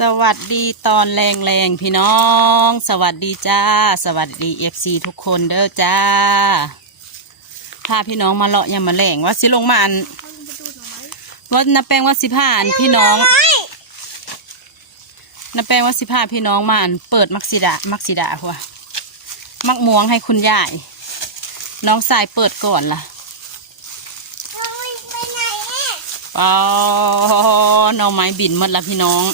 สวัสดีตอนแรงแรงๆพี่น้อง สวัสดีจ้า สวัสดีเอฟซีทุกคนเด้อจ้าพาพี่น้องมาเลาะยามมาแรงว่าสิลงมาอันว่านาแปลงว่าสิพาอันพี่น้องนาแปลงว่าสิพาพี่น้องมาอันเปิดมักซิดามักซิดาหัวมักม่วงให้คุณยายน้องสายเปิดก่อนล่ะไปไหนเนี่ยอ๋อหน่อไม้บินหมดละพี่น้อง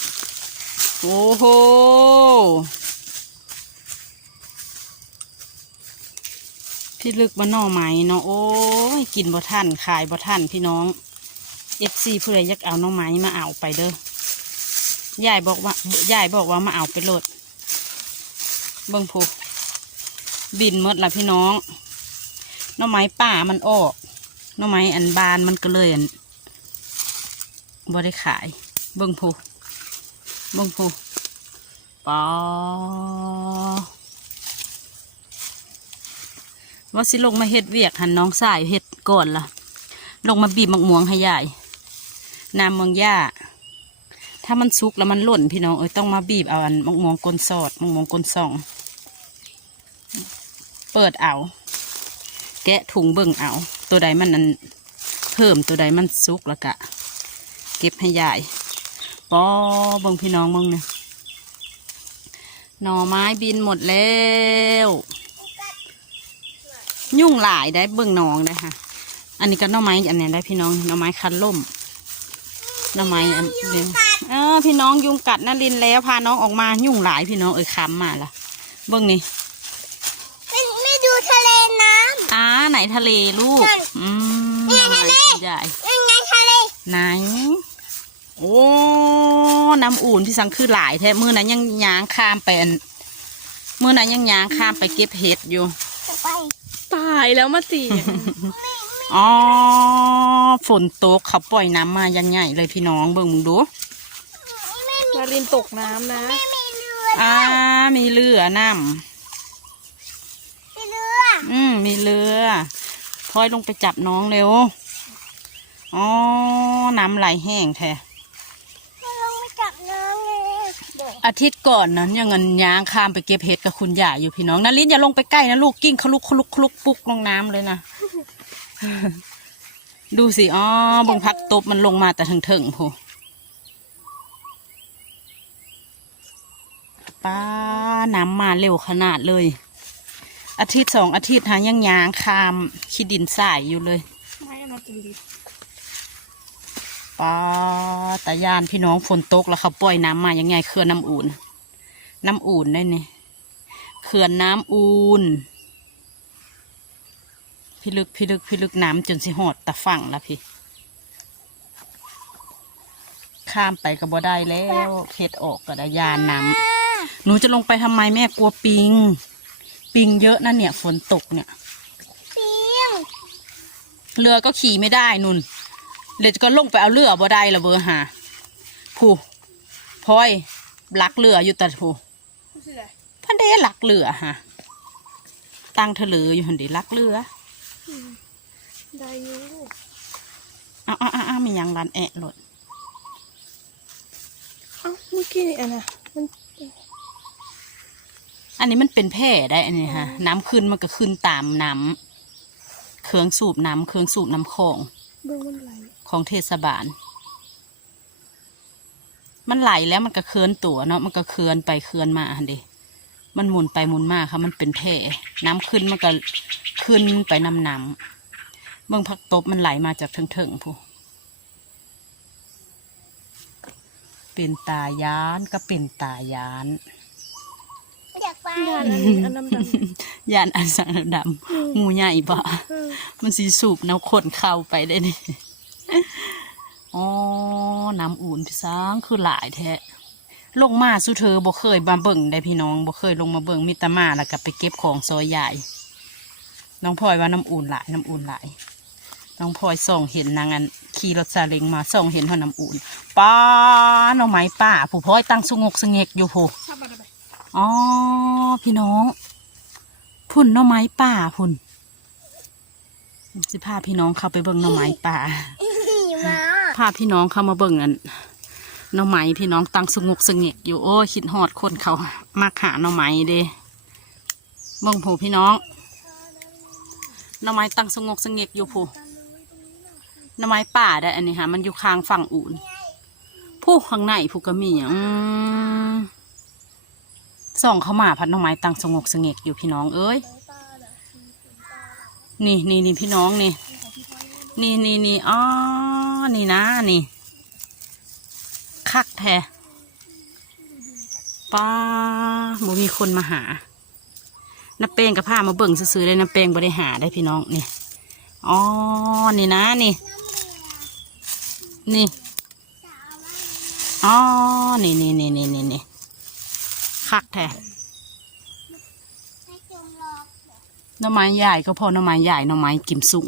โอ้โห พี่ลึกว่าหน่อไม้เนาะโอ้ยกินบ่ทันขายบ่ทันพี่น้องเอฟซีผู้ใดอยากเอาหน่อไม้มาเอาไปเด้อยายบอกว่ายายบอกว่ามาเอาไปโหลดเบิ่งผูบินหมดละพี่น้องหน่อไม้ป่ามันออกหน่อไม้อันบานมันก็เลยอันบ่ได้ขาย เบิ่งผู้ บิ่งผู้ปอว่าสิลงมาเฮ็ดเวียกหันน้องสายเฮ็ดก่อนล่ะ ลงมาบีบมักม่วงให้ยายน้ำเมืองย่าถ้ามันสุกแล้วมันหล่นพี่น้องเอ้ยต้องมาบีบเอาอันมักม่วงกลนสอดมักม่วงกลนส่อง เปิดเอา แกะถุงเบิ่งเอา ตัวใดมันอันเพิ่มตัวใดมันสุกแล้วกะ เก็บให้ยาย ปอเบิ่งพี่น้องเบิ่งเนี่ยหน่อไม้บินหมดแล้ว ยุ่งหลายได้เบิ่งน้องได้ค่ะ อันนี้ก็หน่อไม้อันนี้ได้พี่น้องหน่อไม้คันล่มหน่อไม้อันนี้เออพี่น้องยุงกัดนารินแล้วพาน้องออกมายุ่งหลายพี่น้องเอ้ยคำมาละเบิ่งนี่ไม่ไม่ดูทะเลน้อ่าไหนทะเลลูกนั่นอืมเนี่ยทะเลใหญ่ำยังไงทะเลไหน โอ้น้ำอุ่นพี่สังคือหลายแท้มือนั้นยังยางข้ามไปอันมือนั้นยังยางข้ามไปเก็บเห็ดอยู่จะไปตายแล้วมาตีอ๋อฝนตกเขาปล่อยน้ำมายันใหญ่เลยพี่น้องเบิ่งมึงดูมารินตกน้ำนะไม่มีเรืออ่ามีเรือน้มีเรือำอืมมีเรือพลอยลงไปจับน้องเร็วอ๋อน้ำไหลแห้งแท้ ให้ลงไปจับน้ำเลย อาทิตย์ก่อนนั้นยังเงินยางข้ามไปเก็บเห็ดกับคุณย่าอยู่พี่น้องนารินอย่าลงไปใกล้นะลูกกิ้งเขาลุกเขลุกขลุกปุ๊กลงน้ำเลยนะ ดูสิอ๋อบงพักตบมันลงมาแต่ถึงถึงโหป้าน้ำมาเร็วขนาดเลย อาทิตย์สองอาทิตย์หายังยางคามขี้ดินใสายอยู่เลยไม่เอาจริงดิ ป้าตายานพี่น้องฝนตกแล้วเขาปล่อยน้ำมายังไงเขื่อนน้ำอุ่นน้ำอุ่นได้เนี่ยเขื่อนน้ำอุ่นพี่ลึกพี่ลึกพี่ลึกน้ำจนสิหอดตะฝั่งละพี่ ข้ามไปก็บ่ได้แล้วเข็ดออกก็ได้ยานน้ำหนูจะลงไปทำไมแม่กลัวปิง ปิงเยอะนะเนี่ย ฝนตกเนี่ยเปียงเรือก็ขี่ไม่ได้นุ่น เดี๋ยวก็ลงไปเอาเรือบ่ได้ละเบอร์หาผู้พลอยลักเรืออยู่แต่ผู้ไม่ใช่ไรพันเดลักเรือฮะตั้งเถลืออยู่หันเดีลักเรือได้อยูอ้าวอ้าวอ้าวมีหยังรันแอะหลดเอ้าเมื่อกี้นี่อันน่ะมันอันนี้มันเป็นแพร่ได้อันนี้ฮะน้ำขึ้นมันก็ขึ้นตามน้ำเครื่องสูบน้ำเครื่องสูบน้ำคลองเบื้องมันไหล ของเทศบาล มันไหลแล้วมันก็เคลื่อนตัวเนาะมันก็เคลื่อนไปเคลื่อนมาหันเดมันหมุนไปหมุนมาค่ะมันเป็นแพร่น้ำขึ้นมันก็ขึ้นไปน้ำน้ำเบื้องพักตบมันไหลมาจากเถิงๆผู้เป็นตายานก็เป็นตายานอยากไปยานอันนี้อันน้ำดยานอันสังดำงูใหญ่ปะำเออมันสีสูบน้ำข้นเข้าไปได้นี่ อ๋อ น้ำอุ่นพี่ช้างคือหลายแท้ลงมาสุเธอบ่เคยมาเบิ่งได้พี่น้องบ่เคยลงมาเบิ่งมิตรมาแล้วก็ไปเก็บของซอยใหญ่น้องพลอยว่าน้ำอุ่นหลายน้ำอุ่นหลายน้องพลอยส่องเห็นนางอันขี่รถซาเล้งมาส่องเห็นเขาน้ำอุ่นป้าน่อไม้ป้าผู้พลอยตั้งสงกสงเงกอยู่ผู้อ๋อพี่น้องพุ่นน่อไม้ป่าพุ่นสิพาพี่น้องเข้าไปเบิ่งน่อไม้ป่า พาพี่น้องเข้ามาเบิ่งอันหน่อไม้พี่น้องตั้งสงกสงเงกอยู่โอ้คิดฮอดคนเขามักหาหน่อไม้เด้เบิ่งผูพี่น้องหน่อไม้ตั้งสงกสงเงกอยู่ผูหน่อไม้ป่าได้อันนี้ค่ะมันอยู่ข้างฝั่งอุ่นผู้ข้างในผู้ก็มีอืมส่องเข้ามาพัดหน่อไม้ตั้งสงกสงเงกอยู่พี่น้องเอ้ยนี่นี่นี่พี่น้องนี่นี่นี่นี่อ๋อ นี่นะนี่ คักแท้ป้าบ่มีคนมาหาน้าเป้งกับผ้ามาเบิ่งซื้อๆได้น้าเป้งบ่ได้หาได้พี่น้องนี่อ๋อนี่นะนี่ นี่อ๋อนี่นี่นี่นี่นี่นี่คักแท้ให้น่อไม้ใหญ่ก็พอหน่อไม้ใหญ่หน่อไม้กิมสุง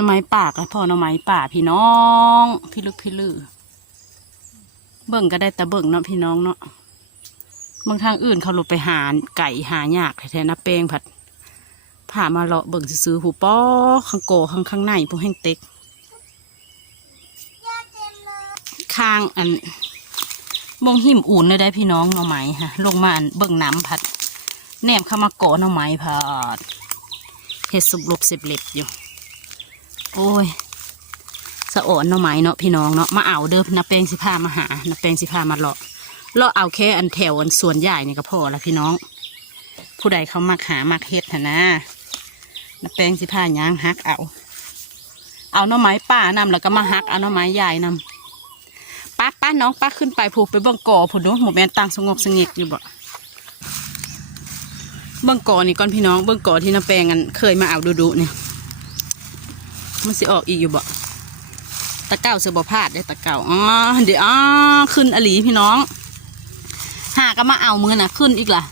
น่อไม้ป่าก็พอน่อไม้ป่าพี่น้อง พี่ลึกพี่ลือ เบิ่งก็ได้แต่เบิ่งเนาะพี่น้องเนาะบางทางอื่นเขาหลบไปหาไก่หายากแท้ๆนะเปงผัดผ่ามาเลาะเบิ่งซื้อหูป้อข้างโกข้างข้างในพวกแห้งเต็กยาเต็มเลยข้างอันมองหิมอุ่นเลยได้พี่น้องหน่อไม้ฮะลงมาอันเบิ่งน้ำผัดแนมเข้ามาเกาะหน่อไม้ผัดเฮ็ดสุบลบเสบเล็บอยู่ โอ้ยสะอ่อนหน่อไม้เนาะพี่น้องเนาะมาเอาเด้อนาแปลงสิพามาหานาแปลงสิพามาเลาะเลาะเอาแค่อันแถวอันส่วนใหญ่นี่ก็พอละพี่น้อง ผู้ใดเขามักหามักเฮ็ดนนะนาแปลงสิพาย่างฮักเอา เอาหน่อไม้ป่านำแล้วก็มาฮักเอาหน่อไม้ใหญ่นำป้าป้าน้องป้าขึ้นไปผูกไปเบิ่งก่อผุนดูหมูแมนตังสงบสงเงกอยู่บ่เบิ่งก่อนี่ก่อนพี่น้องเบิ่งก่อที่นาแปลงกันเคยมาเอาดูดูๆเนี่ย มันสิออกอีกอยู่บ่ตะเก้าเสือบพลาดได้ตะเก้าอ๋อเดี๋ยวอ๋อขึ้นอหลีพี่น้อง หาก็มาเอามือน่ะขึ้นอีกล่ะ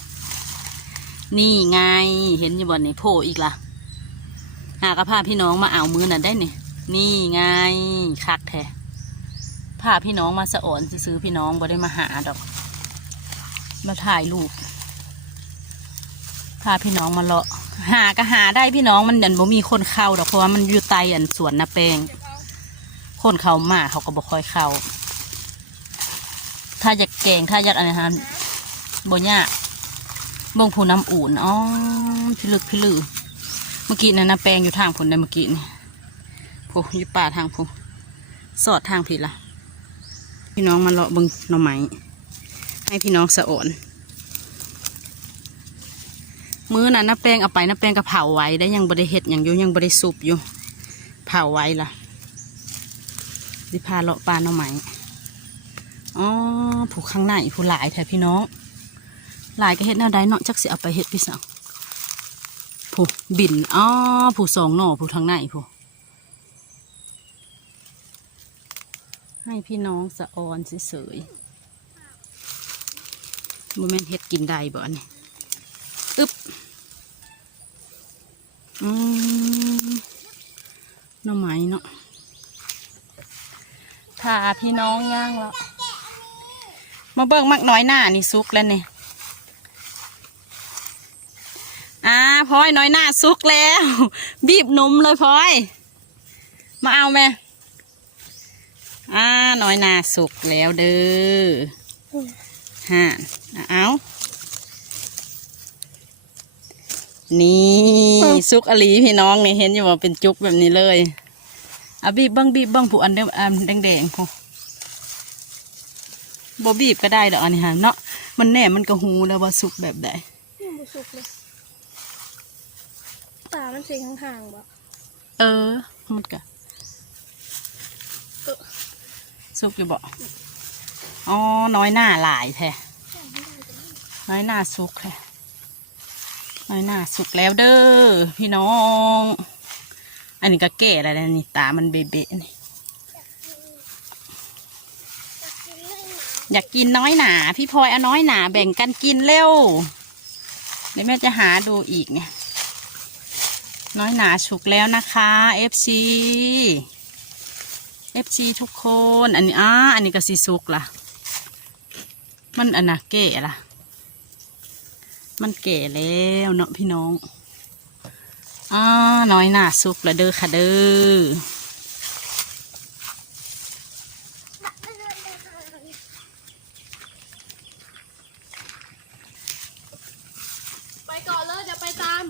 นี่ไงเห็นอยู่บนในโผล่อีกล่ะ หากระพาพี่น้องมาเอามือน่ะได้นี่นี่ไงคักแท้พาพี่น้องมาสะอ่อนซื้อพี่น้องบ่ได้มาหาดอก มาถ่ายรูปพาพี่น้องมาเลาะ หาก็หาได้พี่น้องมันเดินบ่มีคนเข้าดอกเพราะว่ามันอยู่ใต้อันสวนนาแปงคนเขามาเขาก็บอกคอยเข้า ถ้าอยากแกงถ้าอยากอะไรฮะบนยากบ่งผู้น้ำอุ่นอ๋อพี่ลึกพี่ลือเมื่อกี้นั่นนะแปลงอยู่ทางผลได้เมื่อกี้นี่ผู้อยู่ป่าทางผู้สอดทางผิดละพี่น้องมาเลาะเบิ่งหน่อไม้ให้พี่น้องสะโอน มื้อนั้นน้าแป้งเอาไปน้าแป้งก็เผาไว้ได้ยังบริเฮ็ดอย่างอยู่ยังบริสุบอยู่ เผาไว้ล่ะสิพาเลาะปลาหน่อไม้อ๋อผูกข้างในผูหลายแท้พี่น้อง หลายก็เฮ็ดแนวใดเนาะจักสิเอาไปเฮ็ดพี่สังผูบินอ๋อผูสองหน่อผูทางในผูให้พี่น้องสะออนเสยๆโมเมนเฮ็ดกินได้บ่อันนี่ อึ๊บอืมน่อไม้เนาะพาพี่น้องย่างแล้ว มาเบิ่งมักน้อยหน้านี่ซุกแล้วนี่อ่าพลอยน้อยหน้าซุกแล้ว บีบนมเลยพลอย มาเอาไหมอ่าน้อยหน้าสุกแล้วเด้อฮะเอา นี่ซุกอหลีพี่น้องนี่เห็นอยู่ว่าเป็นจุกแบบนี้เลยอะบีบเบ้างบีบเบ้างผู้อันเดอันแดงๆพอบบีบก็ได้ดอกอันนี้ฮะเนาะมันแน่มันก็หูแล้วว่าสุกแบบใดยังบ่สุกเลยตามันเสียงห่างๆบ่เออมันก็เออสุกอยู่บ่อ๋อน้อยหน้าหลายแท้น้อยหน้าสุกแท้ น้อยหน้าสุกแล้วเด้อพี่น้อง อันนี้ก็แก่แล้วนะนี่ตามันเบเบะนี่อยากกินน้อยหนา พี่พลอยเอาน้อยหนาแบ่งกันกินเร็วเดี๋ยวแม่จะหาดูอีกไงน้อยหนาสุกแล้วนะคะ FC FC ทุกคน อันนี้อ่าอันนี้ก็สีสุกล่ะ มันอันน่ะเก๋ล่ะ มันแก่แล้วเนาะพี่น้องอ่าน้อยหน่าสุกละเด้อค่ะเด้อไปก่อนเลยเดี๋ยวไปตาม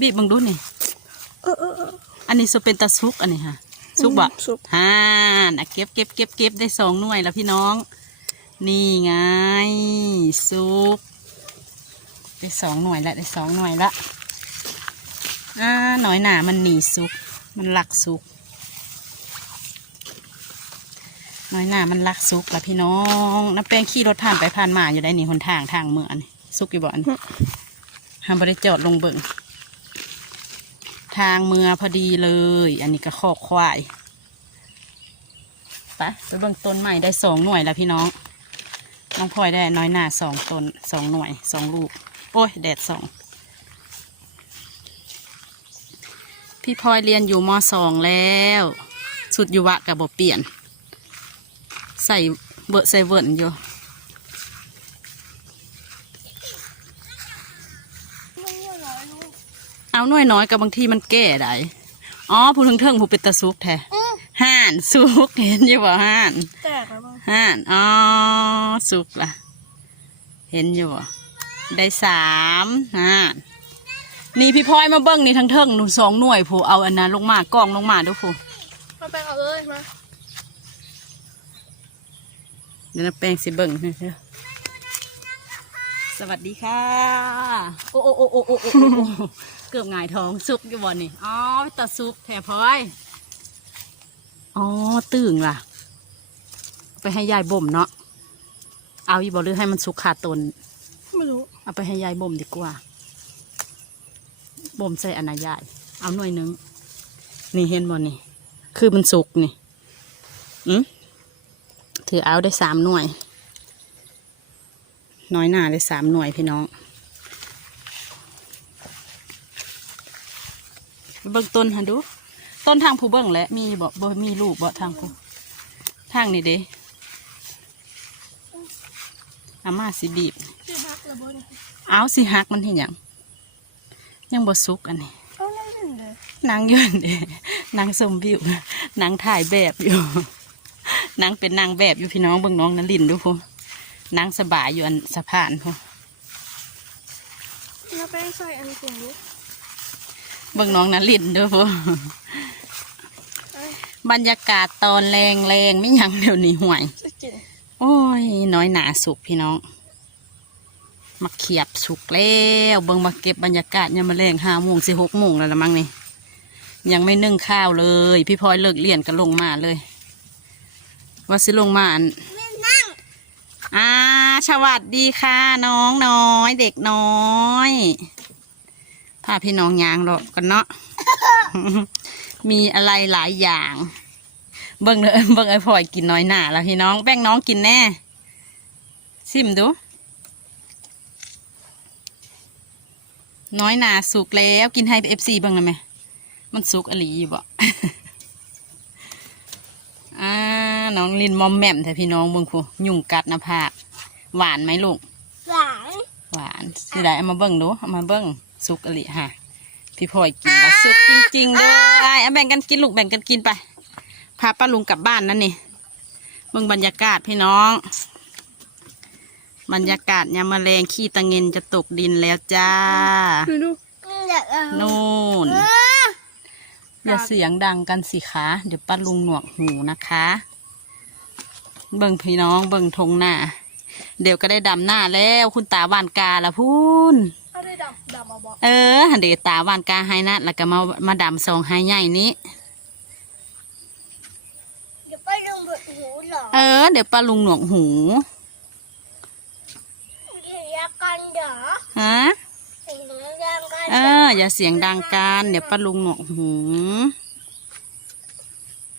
บีบบังดูนี่เออเออเอออันนี้จะเป็นตะซุกอันนี้ค่ะซุกบะซุก ฮ่านะเก็บเก็บเก็บเก็บได้สองหน่วยแล้วพี่น้อง นี่ไงซุกได้สองหน่วยละได้สองหน่วยละอ่าหน่อยหนามันหนีซุก มันหลักซุกน้อยหนามันรักซุกละพี่น้องน้ำแป้งขี่รถผ่านไปผ่านมาอยู่ได้นี่หนทางทางเมืองนี่ซุกอยู่บ่อนห้ามบริจอดลงเบิ่งทางเมืองพอดีเลย อันนี้ก็คอกควายไปไปเบิ่งต้นใหม่ได้สองหน่วยแล้วพี่น้อง น้องพลอยได้น้อยหน้าสองต้นสองหน่วยสองลูก โอ้ย แดดสอง พี่พลอยเรียนอยู่มสองแล้ว สุดยู่วะกับบเปลี่ยน ใส่เบอร์ใส่เวิร์นอยู่นอยู่น้อยลูกเอาหน่วยน้อยกับบางทีมันแก่ได้อ๋อผู้ถึงเทิงผู้เป็นตะซุกแท้ ห่านสุกเห็นอยู่บ่ห่านห้ห่านอ๋อสุกล่ะ เห็นอยู่บ่ได้สามห้านนี่พี่พลอยมาเบิ้งนี่ทั้งเทิงหนูสองหน่วยผู้เอาอันนั้นลงมากล้องลงมาด้วยผู้เอาไปเอาเลยมาเดี๋ยวนะแป้งสิเบิ้งสวัสดีค่ะ โอ้โอ้โอ้โอ้โอ้เกือบหงายท้องสุกอยู่บ่นี่อ๋อตัสุกแถ่พลอย อ๋อตึงล่ะ ไปให้ยายบ่มเนาะเอาอีบ่หรือให้มันสุกขาดตนไม่รู้เอาไปให้ยายบ่มดีกว่าบ่มใส่อนนายาย เอาหน่วยหนึง นี่เห็นบ่นี่ คือมันสุกนี่อืมถือเอาได้สามหน่วย น้อยหน้าได้สามหน่วยพี่น้องเบิ่งต้นหันดู ต้นทางผู้เบิ่งแหละมีบ่บ่มีลูกบ่ทางผู้ทางนี่เด้อามาสิบีบอพักระเอาสิฮักมันเห็นยังยังบ่สุกอันนี้เอานั่นเลยนางยืนเด้นางสมวิวนางถ่ายแบบอยู่นางเป็นนางแบบอยู่พี่น้องเบิ่งน้องนันลินดูพูนางสบายอยู่อันสะพานพูมาแป้งใส่อันถุงลู เบิ่งน้องนั่นลินดูพูเอ้ยบรรยากาศตอนแรงแรงไม่ยังเดี๋ยวนี้ห่วยจะกินโอ้ย น้อยหนาสุกพี่น้องมาเขียบสุกแล้วเบิ่งมาเก็บบรรยากาศยังมาแรงห้าโมงสิหกโมงแล้วละมั้งนี่ยังไม่นึ่งข้าวเลย พี่พลอยเลิกเรียนก็ลงมาเลย ว่าสิลงมาอันไม่นั่งอ่าสวัสดีค่ะ น้องน้อย เด็กน้อย พาพี่น้องยางหรอกกันเนาะ มีอะไรหลายอย่าง เบิ่งเลยเบิ่งไอ้พลอยกินน้อยหนาแล้วพี่น้องแบ่งน้องกินแน่ ชิมดู น้อยหนาสุกแล้วกินให้เอฟซีบ้างนะไหม มันสุกอหลีอยู่บ่อ่าน้องลินมอมแหม่มแต่พี่น้องเบิ่งคูยุ่งกัดหนะผากหวานไหมลูกหลาน หวานสิได้เอามาเบิ่งดูเอามาเบิ่ง สุกอหลีฮะพี่พลอยกินแล้วสุกจริงๆด้วยเอาแบ่งกันกินลูกแบ่งกันกินไป พาป้าลุงกลับบ้านนั่นนี่เบิ่งบรรยากาศพี่น้อง บรรยากาศยามมะแรงขี้ตะเงินจะตกดินแล้วจ้าดูดูเด็กเอานู่นเอออย่าเสียงดังกันสิคะเดี๋ยวป้าลุงหนวกหูนะคะ เบิ่งพี่น้องเบิ่งทงหน้า เดี๋ยวก็ได้ดำหน้าแล้วคุณตาหวานกาละพูนเอา ได้ดำดำมาบอกเออหันเดี๋ยวตาหวานกาให้นะแล้วก็มามาดำซองให้ใหญ่นี้ เดี๋ยวไปลงบทหูเหรอเออ เดี๋ยวป้าลุงหนวกหูเสียกันเหรอฮะเสียงกันเออ อย่าเสียงดังกันเดี๋ยวป้าลุงหนวกหู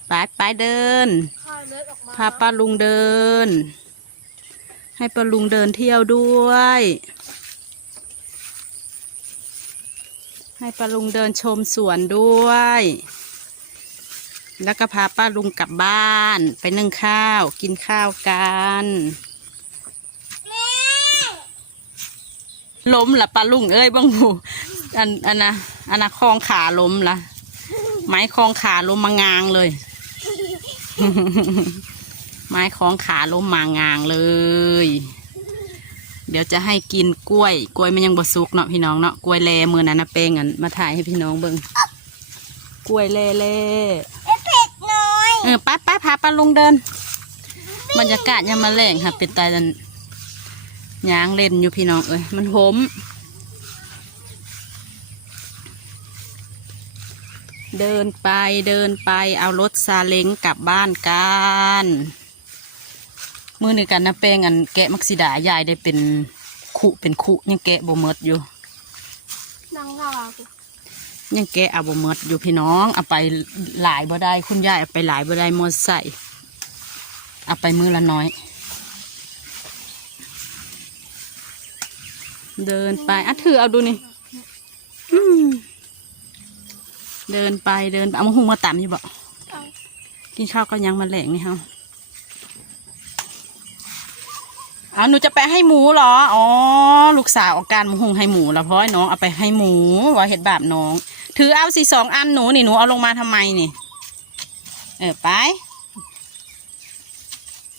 ไปไปเดินคายเล็ดออกมา พาป้าลุงเดิน ให้ป้าลุงเดินเที่ยวด้วย ให้ป้าลุงเดินชมสวนด้วย แล้วก็พาป้าลุงกลับบ้านไปนึ่งข้าวกินข้าวกันล้มละป้าลุงเอ้ยบ้างหูอันอันนะอันนะคลองขาล้มละไม้คลองขาล้มมางางเลย ไม้คลองขาล้มมางางเลย เดี๋ยวจะให้กินกล้วย กล้วยมันยังบสุกเนาะพี่น้องเนาะกล้วยแลมือนั้นนะเป้งอันมาถ่ายให้พี่น้องเบิ่งกล้วยแลแลเอ๊ะเผ็ดน้อยเออป้าป้าพาป้าลุงเดิน บรรยากาศยังมาแรงค่ะ เป็นตาจันยางเล่นอยู่พี่น้องเอ้ยมันหมเดินไปเดินไปเอารถซาเล้งกลับบ้านกัน มือหนึ่งกันนะแป้งอันแกะมักซิดายายได้เป็นขุเป็นขุยังแกะบ่เมดอยู่นั่งท่ากูยังแกะเอาบ่เมดอยู่พี่น้องเอาไปหลายบ่ได้คุณยายเอาไปหลายบ่ได้หมดใส่เอาไปมือละน้อย เดินไปอะถือเอาดูนี่อืมเดินไปเดินไปเอามาหุงมาตำอยู่บ่เอากินข้าวก็ยังมาแหลงนี่เฮา เอหนูจะไปให้หมูเหรอ อ๋อ ลูกสาวอาการมาหุงให้หมูแล้วเพราะให้น้องเอาไปให้หมูว่าเห็ดบาปน้อง ถือเอาสิสองอันหนูนี่หนูเอาลงมาทำไมนี่ เออไป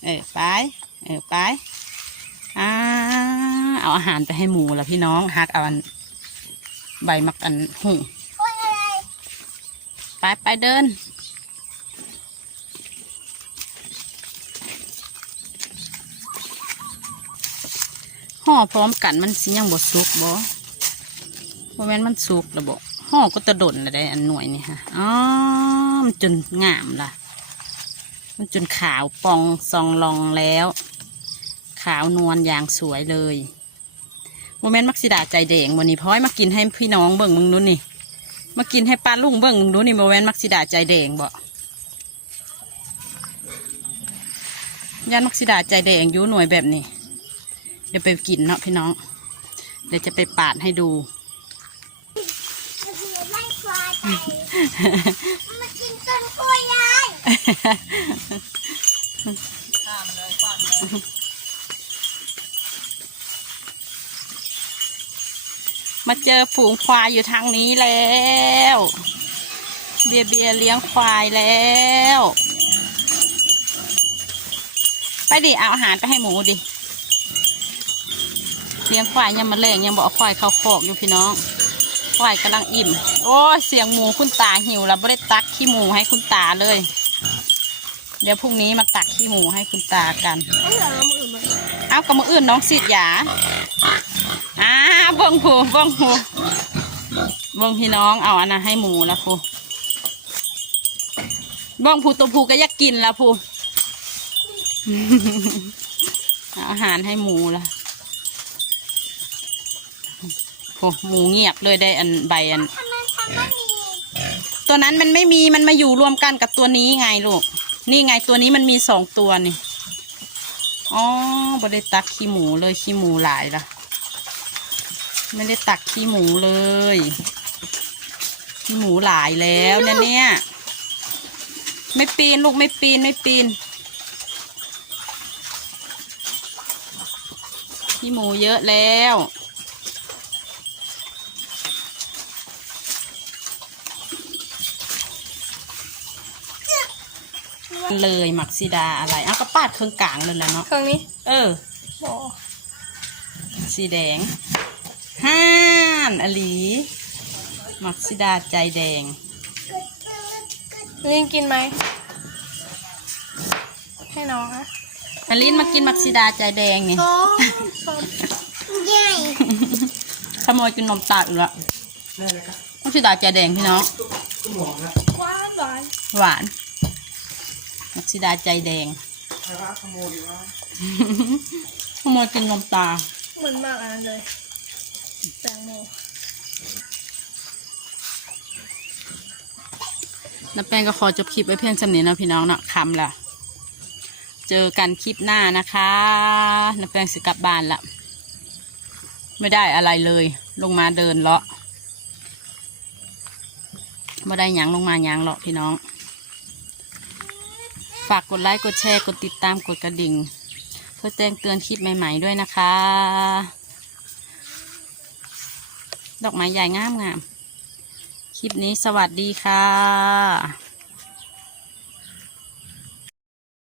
เออไป เออไปอ่าเอาอาหารไปให้หมูแล้วพี่น้องฮักเอาอันใบมักอันหุงไปไปเดิน พร้อมกันมันสิยังบดสุกบ่บ่แม่นมันสุกแล้วบ่ห่อก็ตะดนละได้อันหน่วยนี่ฮะอ๋อมันจนงามล่ะ มันจนขาวปองซองลองแล้ว ขาวนวลอย่างสวยเลยบ่แม่นมักสิดาใจแดงวันนี้พร้อยมากินให้พี่น้องเบิ่งมึงนู้นนี่ มากินให้ป้าลุงเบิ่งมึงดูนี่โมแวนมักสิดาใจแดงบ่ยันมักสิดาใจแดงอยู่หน่วยแบบนี้ เดี๋ยวไปกินเนาะพี่น้อง เดี๋ยวจะไปปาดให้ดูมันกินไล่ควายไปมันกินต้นกล้วยยายมาเจอฝูงควายอยู่ทางนี้แล้ว เบียร์เบียร์เลี้ยงควายแล้ว ไปดิเอาอาหารไปให้หมูดิ เลี้ยงควายยังมาแรงยังบอกเอาควายเขาคอกอยู่พี่น้อง ควายกำลังอิ่ม โอ้เสียงหมูคุณตาหิวแล้วไม่ได้ตักขี้หมูให้คุณตาเลย เดี๋ยวพรุ่งนี้มาตักขี้หมูให้คุณตากันเอากับมืออื่นน้องสิทธิ์หยาอ้าบิ่งผูบิ่งผูบิ่งพี่น้องเอาอันนั้นให้หมูละผูบิ่งผูตัวผูก็อยากกินละผูอาอาหารให้หมูละ โอ้หมูเงียบเลยได้อันใบอันทำไมทำไม่มีตัวนั้นมันไม่มีมันมาอยู่รวมกันกับตัวนี้ไงลูก นี่ไงตัวนี้มันมีสองตัวนี่ อ๋อบได้ตักขี้หมูเลยขี้หมูหลายละไม่ได้ตักขี้หมูเลย ขี้หมูหลายแล้วเนี่ยเนี่ยไม่ปีนลูกไม่ปีนไม่ปีนขี้หมูเยอะแล้ว เลยหมักซีดาอะไรอ้าวก็ปาดเครื่องกลางเลยแหละเนาะเครื่องนี้เออ โอ้สีแดงห้านอลีหมักซิดาใจแดง ลิงกินไหม ให้น้องอะอลินมากินหมักซิดาใจแดงนี่โอ้ใหญ่ขโมยกินนมตาอีกแล้วหมักซิดาใจแดงพี่น้อง หวานหวาน หวาน หมักซิดาใจแดงขโมยกินนมตา เหมือนมากอันนั้นเลยแตงโมน้าแป้งก็ขอจบคลิปไว้เพียงสำนี้นะพี่น้องเนาะคำละเจอกันคลิปหน้านะคะน้าแป้งสิกลับบ้านละไม่ได้อะไรเลย ลงมาเดินเลาะไม่ได้หยังลงมาหยังเลาะพี่น้อง ฝากกดไลค์ กดแชร์ กดติดตาม กดกระดิ่ง เพื่อแจ้งเตือนคลิปใหม่ ๆ ด้วยนะคะ ดอกไม้ใหญ่งามๆคลิปนี้สวัสดีค่ะ